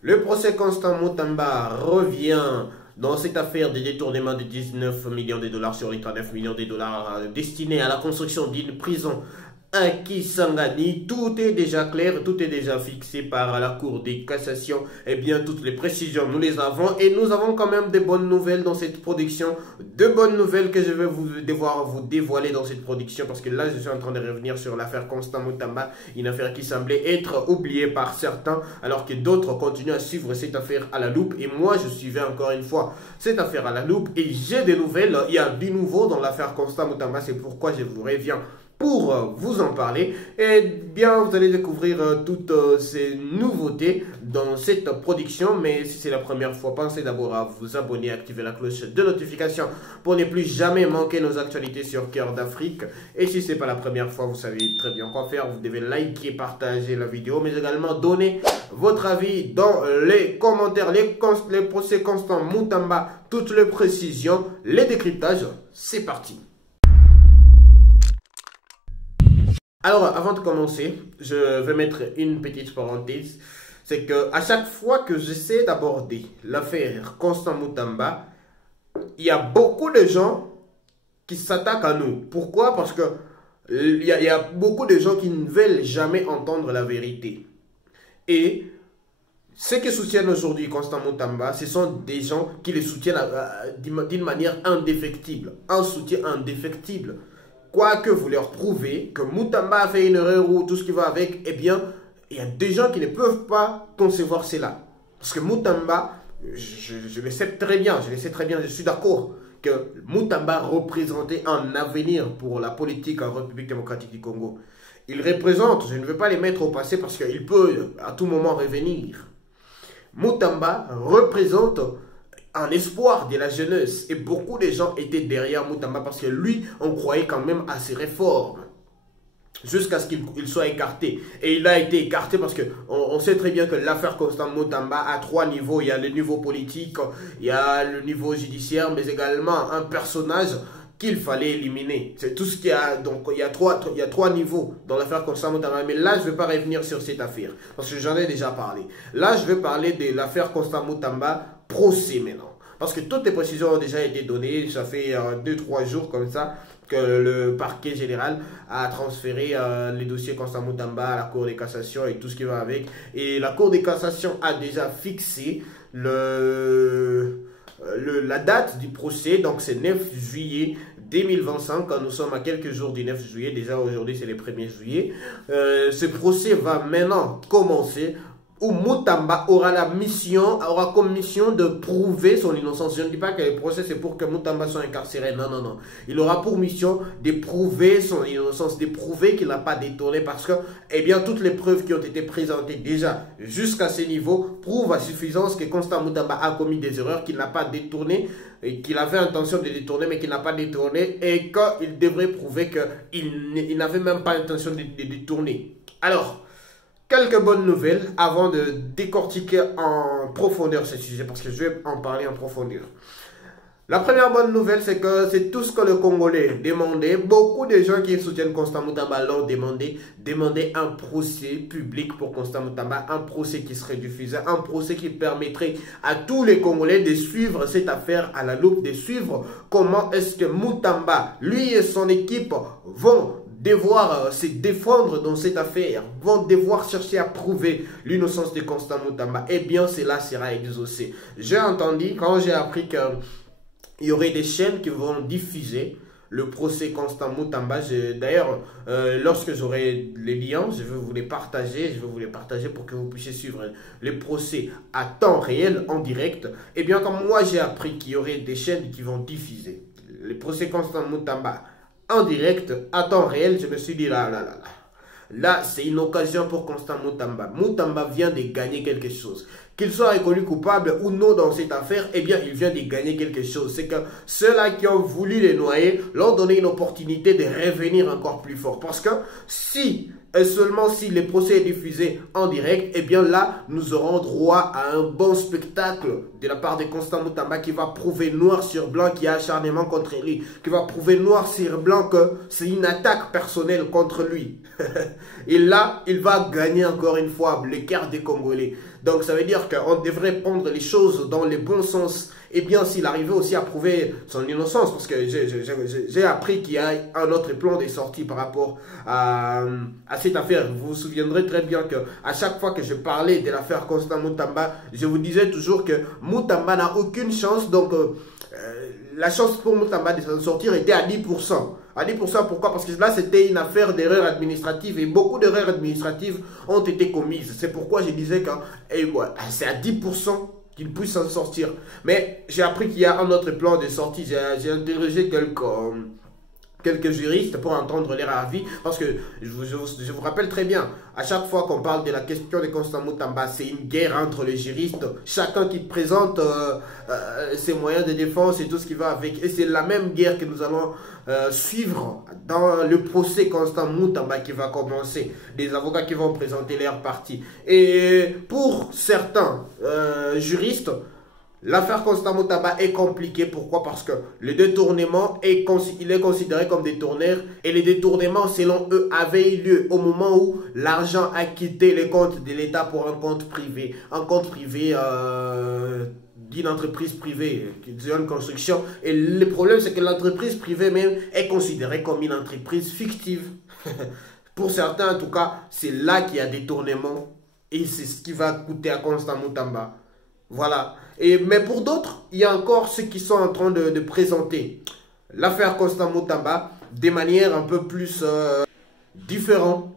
Le procès Constant Mutamba revient dans cette affaire de détournement de 19 millions de dollars sur les 39 millions de dollars destinés à la construction d'une prison à Kisangani. Tout est déjà clair, tout est déjà fixé par la Cour de cassation. Eh bien, toutes les précisions, nous les avons. Et nous avons quand même des bonnes nouvelles dans cette production. De bonnes nouvelles que je vais devoir vous dévoiler dans cette production. Parce que là, je suis en train de revenir sur l'affaire Constant Mutamba. Une affaire qui semblait être oubliée par certains, alors que d'autres continuent à suivre cette affaire à la loupe. Et moi, je suivais encore une fois cette affaire à la loupe. Et j'ai des nouvelles. Il y a du nouveau dans l'affaire Constant Mutamba. C'est pourquoi je vous reviens pour vous en parler. Et bien, vous allez découvrir toutes ces nouveautés dans cette production. Mais si c'est la première fois, pensez d'abord à vous abonner et activer la cloche de notification pour ne plus jamais manquer nos actualités sur Cœur d'Afrique. Et si ce n'est pas la première fois, vous savez très bien quoi faire. Vous devez liker, partager la vidéo, mais également donner votre avis dans les commentaires. Les procès Constant Mutamba, toutes les précisions, les décryptages. C'est parti. Alors, avant de commencer, je vais mettre une petite parenthèse. C'est que à chaque fois que j'essaie d'aborder l'affaire Constant Mutamba, il y a beaucoup de gens qui s'attaquent à nous. Pourquoi? Parce que il y a beaucoup de gens qui ne veulent jamais entendre la vérité. Et ceux qui soutiennent aujourd'hui Constant Mutamba, ce sont des gens qui le soutiennent d'une manière indéfectible. Un soutien indéfectible. Quoique vous leur prouvez que Mutamba a fait une erreur ou tout ce qui va avec, eh bien, il y a des gens qui ne peuvent pas concevoir cela. Parce que Mutamba, je le sais très bien, je suis d'accord que Mutamba représentait un avenir pour la politique en République démocratique du Congo. Il représente, je ne veux pas les mettre au passé parce qu'il peut à tout moment revenir. Mutamba représente un espoir de la jeunesse. Et beaucoup de gens étaient derrière Mutamba parce que lui, on croyait quand même à ses réformes. Jusqu'à ce qu'il soit écarté. Et il a été écarté parce qu'on sait très bien que l'affaire Constant Mutamba a trois niveaux. Il y a le niveau politique, il y a le niveau judiciaire, mais également un personnage qu'il fallait éliminer. C'est tout ce qu'il y a. Donc il y a trois niveaux dans l'affaire Constant Mutamba. Mais là, je ne vais pas revenir sur cette affaire. Parce que j'en ai déjà parlé. Là, je vais parler de l'affaire Constant Mutamba procès maintenant. Parce que toutes les précisions ont déjà été données. Ça fait 2-3 jours comme ça que le parquet général a transféré les dossiers Constant Mutamba à la Cour de cassation et tout ce qui va avec. Et la Cour de cassation a déjà fixé la date du procès. Donc c'est 9 juillet 2025, quand nous sommes à quelques jours du 9 juillet. Déjà aujourd'hui c'est le 1er juillet. Ce procès va maintenant commencer, où Mutamba aura comme mission de prouver son innocence. Je ne dis pas que le procès c'est pour que Mutamba soit incarcéré. Non, non, non. Il aura pour mission de prouver son innocence, de prouver qu'il n'a pas détourné parce que, eh bien, toutes les preuves qui ont été présentées déjà jusqu'à ce niveau prouvent à suffisance que Constant Mutamba a commis des erreurs, qu'il n'a pas détourné, et qu'il avait intention de détourner mais qu'il n'a pas détourné et qu'il devrait prouver qu'il n'avait même pas intention de détourner. Alors, quelques bonnes nouvelles avant de décortiquer en profondeur ce sujet, parce que je vais en parler en profondeur. La première bonne nouvelle, c'est que c'est tout ce que le Congolais demandait. Beaucoup de gens qui soutiennent Constant Mutamba l'ont demandé un procès public pour Constant Mutamba, un procès qui serait diffusé, un procès qui permettrait à tous les Congolais de suivre cette affaire à la loupe, de suivre comment est-ce que Mutamba, lui et son équipe vont devoir se défendre dans cette affaire, vont devoir chercher à prouver l'innocence de Constant Mutamba. Eh bien, cela sera exaucé. J'ai entendu, quand j'ai appris qu'il y aurait des chaînes qui vont diffuser le procès Constant Mutamba. D'ailleurs, lorsque j'aurai les liens, je vais vous les partager. Je vais vous les partager pour que vous puissiez suivre les procès à temps réel, en direct. Eh bien, comme moi, j'ai appris qu'il y aurait des chaînes qui vont diffuser le procès Constant Mutamba en direct, à temps réel, je me suis dit là, c'est une occasion pour Constant Mutamba. Mutamba vient de gagner quelque chose. Qu'il soit reconnu coupable ou non dans cette affaire, eh bien, il vient de gagner quelque chose. C'est que ceux-là qui ont voulu les noyer leur donné une opportunité de revenir encore plus fort. Parce que si et seulement si le procès est diffusé en direct, eh bien là, nous aurons droit à un bon spectacle de la part de Constant Mutamba qui va prouver noir sur blanc qu'il y a acharnement contre lui, qui va prouver noir sur blanc que c'est une attaque personnelle contre lui. Et là, il va gagner encore une fois le cœur des Congolais. Donc ça veut dire qu'on devrait prendre les choses dans le bon sens. Et bien s'il arrivait aussi à prouver son innocence, parce que j'ai appris qu'il y a un autre plan de sortie par rapport à cette affaire. Vous vous souviendrez très bien que à chaque fois que je parlais de l'affaire Constant Mutamba, je vous disais toujours que Mutamba n'a aucune chance. Donc la chance pour Mutamba de s'en sortir était à 10%. À 10%, pourquoi? Parce que là, c'était une affaire d'erreur administrative et beaucoup d'erreurs administratives ont été commises. C'est pourquoi je disais que c'est à 10% qu'il puisse s'en sortir. Mais j'ai appris qu'il y a un autre plan de sortie. J'ai interrogé quelques juristes pour entendre leur avis, parce que je vous rappelle très bien, à chaque fois qu'on parle de la question de Constant Mutamba, c'est une guerre entre les juristes, chacun qui présente ses moyens de défense et tout ce qui va avec, et c'est la même guerre que nous allons suivre dans le procès Constant Mutamba qui va commencer, des avocats qui vont présenter leur partie. Et pour certains juristes, l'affaire Constant Mutamba est compliquée. Pourquoi? Parce que le détournement il est considéré comme détourneur, et les détournements selon eux avaient eu lieu au moment où l'argent a quitté les comptes de l'État pour un compte privé d'une entreprise privée, d'une construction. Et le problème, c'est que l'entreprise privée même est considérée comme une entreprise fictive. Pour certains en tout cas, c'est là qu'il y a détournement, et c'est ce qui va coûter à Constant Mutamba. Voilà. Mais pour d'autres, il y a encore ceux qui sont en train de présenter l'affaire Constant Mutamba de manière un peu plus différente,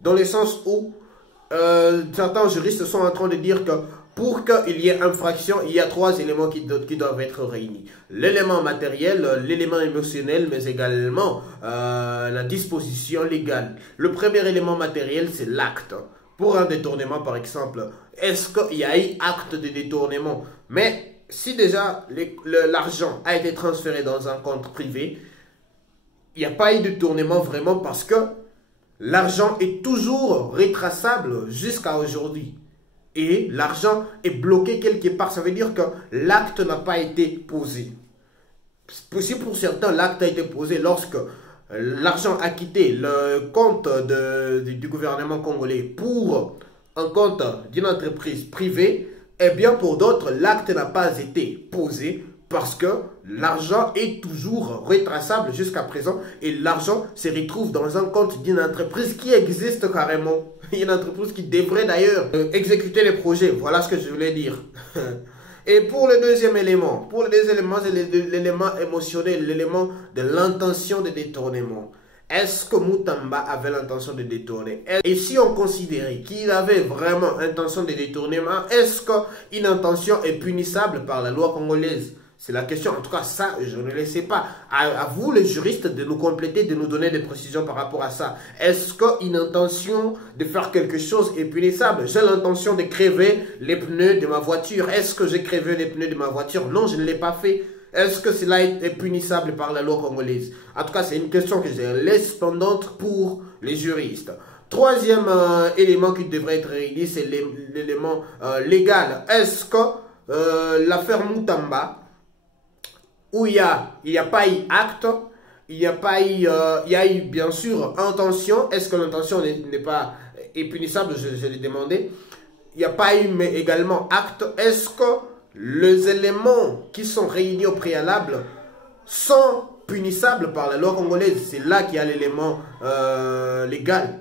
dans le sens où certains juristes sont en train de dire que pour qu'il y ait infraction, il y a 3 éléments qui doivent être réunis. L'élément matériel, l'élément émotionnel, mais également la disposition légale. Le premier élément matériel, c'est l'acte. Pour un détournement, par exemple, est-ce qu'il y a eu acte de détournement? Mais si déjà l'argent a été transféré dans un compte privé, il n'y a pas eu de détournement vraiment, parce que l'argent est toujours retraçable jusqu'à aujourd'hui. Et l'argent est bloqué quelque part. Ça veut dire que l'acte n'a pas été posé. Si pour certains, l'acte a été posé lorsque l'argent a quitté le compte du gouvernement congolais pour un compte d'une entreprise privée, eh bien pour d'autres, l'acte n'a pas été posé, parce que l'argent est toujours retraçable jusqu'à présent, et l'argent se retrouve dans un compte d'une entreprise qui existe carrément. Une entreprise qui devrait d'ailleurs exécuter les projets. Voilà ce que je voulais dire. Et pour le deuxième élément, c'est l'élément émotionnel, l'élément de l'intention de détournement. Est-ce que Mutamba avait l'intention de détourner? Et si on considérait qu'il avait vraiment intention de détournement, est-ce qu'une intention est punissable par la loi congolaise? C'est la question. En tout cas, ça, je ne le sais pas. À vous, les juristes, de nous compléter, de nous donner des précisions par rapport à ça. Est-ce qu'une intention de faire quelque chose est punissable? J'ai l'intention de crever les pneus de ma voiture. Est-ce que j'ai crevé les pneus de ma voiture? Non, je ne l'ai pas fait. Est-ce que cela est punissable par la loi congolaise? En tout cas, c'est une question que je laisse pendante pour les juristes. Troisième élément qui devrait être réuni, c'est l'élément légal. Est-ce que l'affaire Mutamba, où il n'y a pas eu acte, il y a eu bien sûr intention. Est-ce que l'intention est punissable? Je l'ai demandé. Il n'y a pas eu mais également acte. Est-ce que les éléments qui sont réunis au préalable sont punissables par la loi congolaise? C'est là qu'il y a l'élément légal.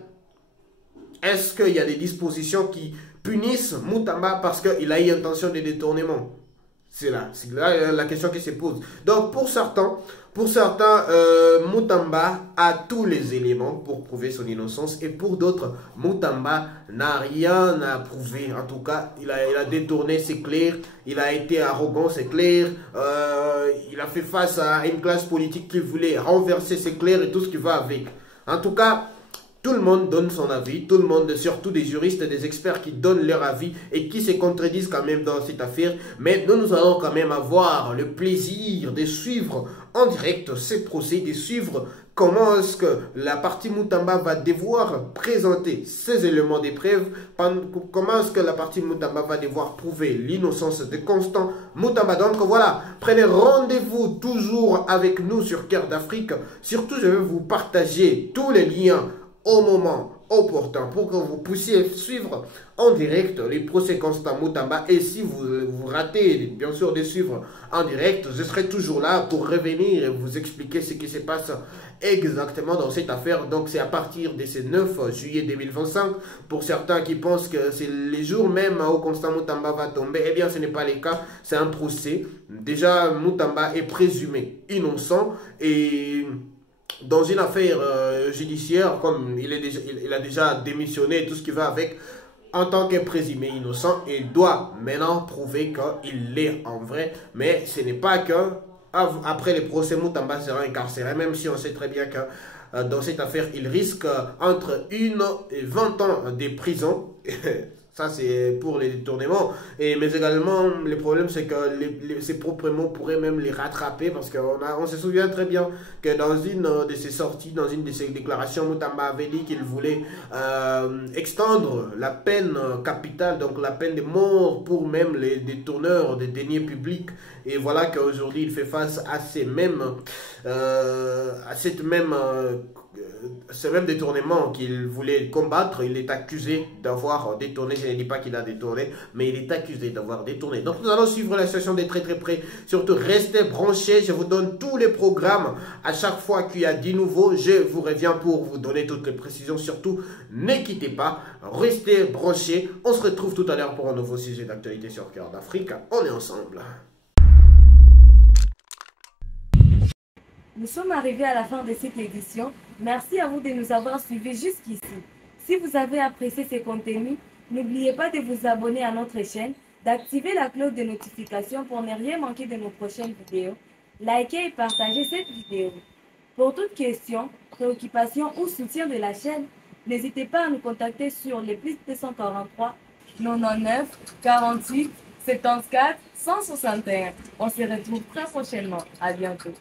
Est-ce qu'il y a des dispositions qui punissent Mutamba parce qu'il a eu intention de détournement? C'est là la question qui se pose. Donc pour certains, Mutamba a tous les éléments pour prouver son innocence, et pour d'autres, Mutamba n'a rien à prouver. En tout cas, il a détourné, c'est clair. Il a été arrogant, c'est clair. Il a fait face à une classe politique qu'il voulait renverser, c'est clair, et tout ce qui va avec. En tout cas, tout le monde donne son avis, tout le monde, surtout des juristes, des experts qui donnent leur avis et qui se contredisent quand même dans cette affaire. Mais nous allons quand même avoir le plaisir de suivre en direct ces procès, de suivre comment est-ce que la partie Mutamba va devoir présenter ses éléments de preuve, comment est-ce que la partie Mutamba va devoir prouver l'innocence de Constant Mutamba. Donc voilà, prenez rendez-vous toujours avec nous sur Cœur d'Afrique. Surtout, je vais vous partager tous les liens au moment opportun pour que vous puissiez suivre en direct les procès Constant Mutamba. Et si vous ratez, bien sûr, de suivre en direct, je serai toujours là pour revenir et vous expliquer ce qui se passe exactement dans cette affaire. Donc, c'est à partir de ce 9 juillet 2025. Pour certains qui pensent que c'est les jours même où Constant Mutamba va tomber, eh bien, ce n'est pas le cas. C'est un procès. Déjà, Mutamba est présumé innocent et dans une affaire judiciaire, comme il a déjà démissionné, tout ce qui va avec, en tant que présumé innocent, il doit maintenant prouver qu'il l'est en vrai. Mais ce n'est pas que après les procès, Mutamba sera incarcéré, même si on sait très bien que dans cette affaire, il risque entre 1 et 20 ans de prison. Ça, c'est pour les détournements. Mais également, le problème, c'est que ses propres mots pourraient même les rattraper parce on se souvient très bien que dans une de ses sorties, dans une de ses déclarations, Mutamba avait dit qu'il voulait extendre la peine capitale, donc la peine de mort pour même les détourneurs des deniers publics. Et voilà qu'aujourd'hui, il fait face à ce même détournement qu'il voulait combattre. Il est accusé d'avoir détourné. Je ne dis pas qu'il a détourné, mais il est accusé d'avoir détourné. Donc nous allons suivre la situation de très très près. Surtout restez branchés, je vous donne tous les programmes. À chaque fois qu'il y a du nouveau, je vous reviens pour vous donner toutes les précisions. Surtout ne quittez pas, restez branchés. On se retrouve tout à l'heure pour un nouveau sujet d'actualité sur Cœur d'Afrique. On est ensemble. Nous sommes arrivés à la fin de cette édition. Merci à vous de nous avoir suivis jusqu'ici. Si vous avez apprécié ces contenus, n'oubliez pas de vous abonner à notre chaîne, d'activer la cloche de notification pour ne rien manquer de nos prochaines vidéos. Likez et partagez cette vidéo. Pour toute question, préoccupation ou soutien de la chaîne, n'hésitez pas à nous contacter sur les +243 99 48 74 161. On se retrouve très prochainement. À bientôt.